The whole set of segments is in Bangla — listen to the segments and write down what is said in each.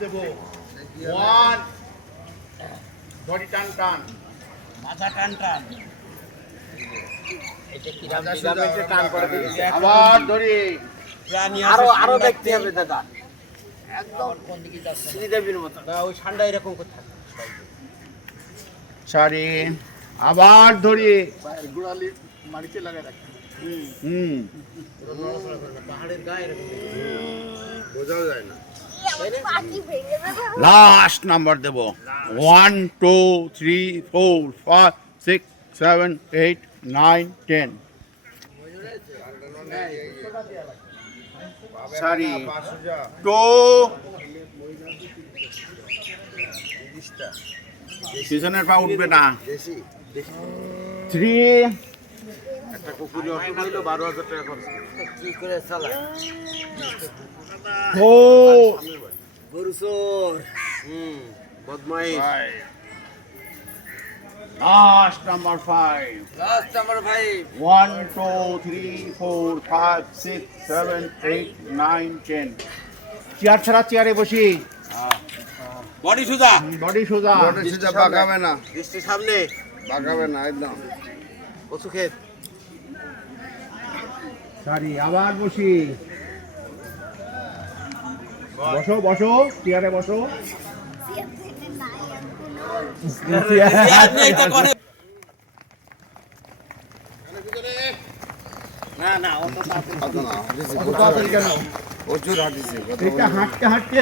দেবো ওয়ান বডি টান টান মাথা টান টান আবার ধরি আরো দেখতে হবে দাদা একদম কোন দিকে যাচ্ছে শ্রীদেবীর মতো না ওই ঠান্ডা এরকম করে থাকে সারি আবার ধরি গুড়ালি মাটিতে লাগাই রাখি পাহাড়ের গায়ে এরকম বোঝাও যায় না লাস্ট নাম্বার দেবো 1 2 3 4 5 6 7 8 9 10 সারি টু পিছনের পা উঠবে না দেশি 3 একটা কুকুরি অটো পাইলো 12,000 টাকা খরচ কি করে চালায় 4 গরু চোর বদমাইশ লাস্ট নাম্বার 5 লাস্ট আমার ভাই 1 2 3 4 5 6 7 8 9 10 চেয়ার ছাড়া চেয়ারে বসি বডি সুদা বডি সোজা বড় সিজা বাগাবে না দৃষ্টি সামনে বাগাবে না একদম কচু ক্ষেত সারি আবার বসি বসো বসো চেয়ারে বসো না না অত তাড়াতাড়ি কেন প্রচুর হাঁটিছে এটা হাঁটতে হাঁটতে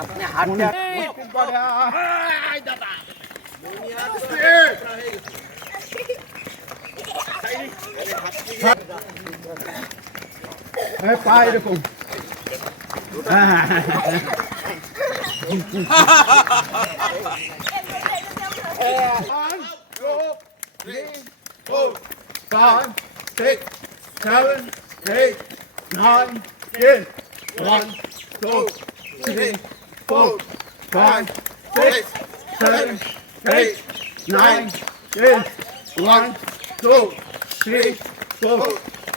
আপনি হাঁটতে পা এরকম One, two, three, 4 5 6 7 8 9 10 1 2 3 4 5 6 7 8 9 10 1 2 3 4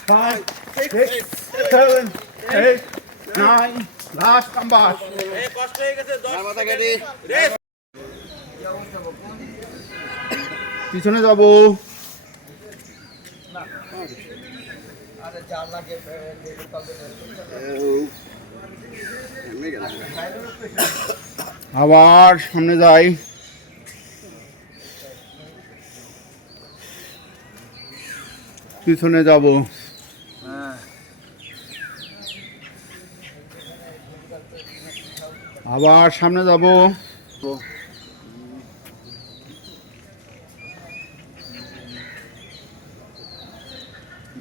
5 6 7 8 9 last number কষ্ট হয়ে গেছে 10 মাথা কেটে পিছনে যাব আবার সামনে যাই পিছনে যাব আবার সামনে যাব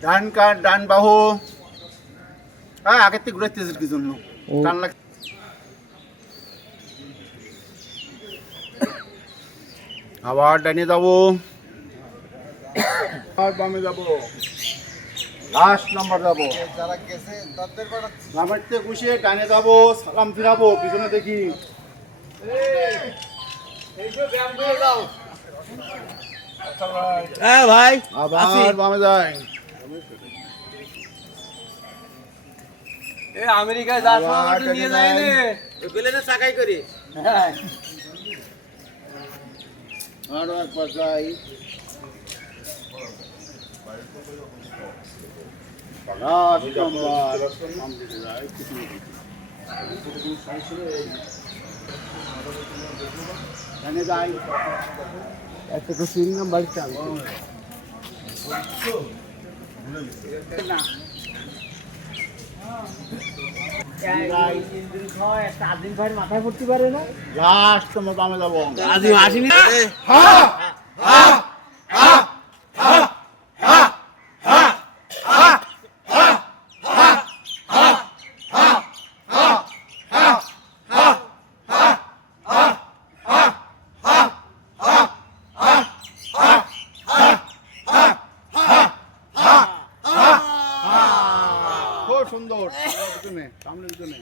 ডান কাট ডান বাহু আগের থেকে ঘুরাইতেছে কি জন্য টান লাগ আবার ডানে যাব আর বামে যাব লাস্ট নাম্বার যাব যারা গেছে তাদের বড় বামের থেকে ঘুষে ডানে যাব সালাম ফিরাবো পিছনে দেখি হ্যাঁ ভাই আবার বামে যাই এ আমেরিকায় যাওয়ার সময় আবার আমাকে নিয়ে ডানে যায় যাই। নে প্লেনে চাকাই করি আরো একবার যাই লাস্ট নাম্বার ডানে যাই একটা তো সিং নাম্বার চাল না মাথায় পড়তে পারে না লাস্ট তোমার বামে যাবো আজ আসিনি খুব সুন্দর পিছনে সামনে পিছনে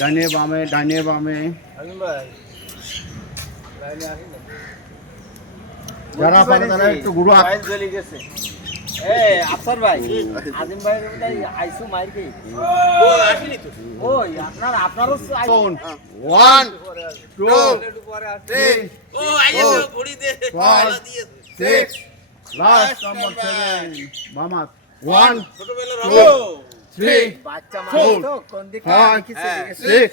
ডানে বামে ডানে বামে যারা পারে তারা একটু ঘুরো চলে গেছে এই আফসার ভাই আজিম ভাই আইসু মাইর কি ওই আপনারও শোন 1 2 3 ও আইছো ঘড়ি দে 6 লাস্ট নাম্বার 7 মামা 1 ছোটবেলার 3 বাচ্চা মানুষ তো কোন দিকে 5 6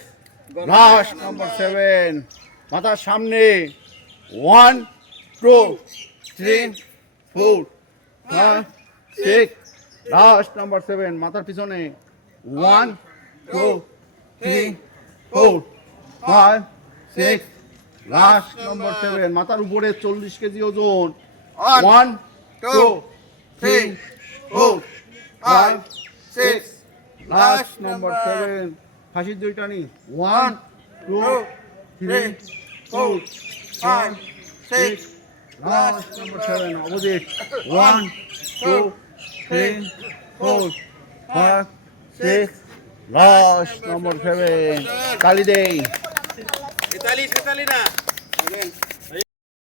লাস্ট নাম্বার 7 মাথার সামনে 1 2 3 4 5 6 লাস্ট নাম্বার 7 মাথার পিছনে 1 2 3 4 5 6 লাস্ট নাম্বার 7 মাথার উপরে 40 কেজি ওজন 1 2 3 4 5 6 লাস্ট নাম্বার 7 ফাঁসির দড়ি টানি 1 2 3 4 5 6 last number 7 opposite 1 2 3 4 5 6 last number 7 তালি দেই ইতালি না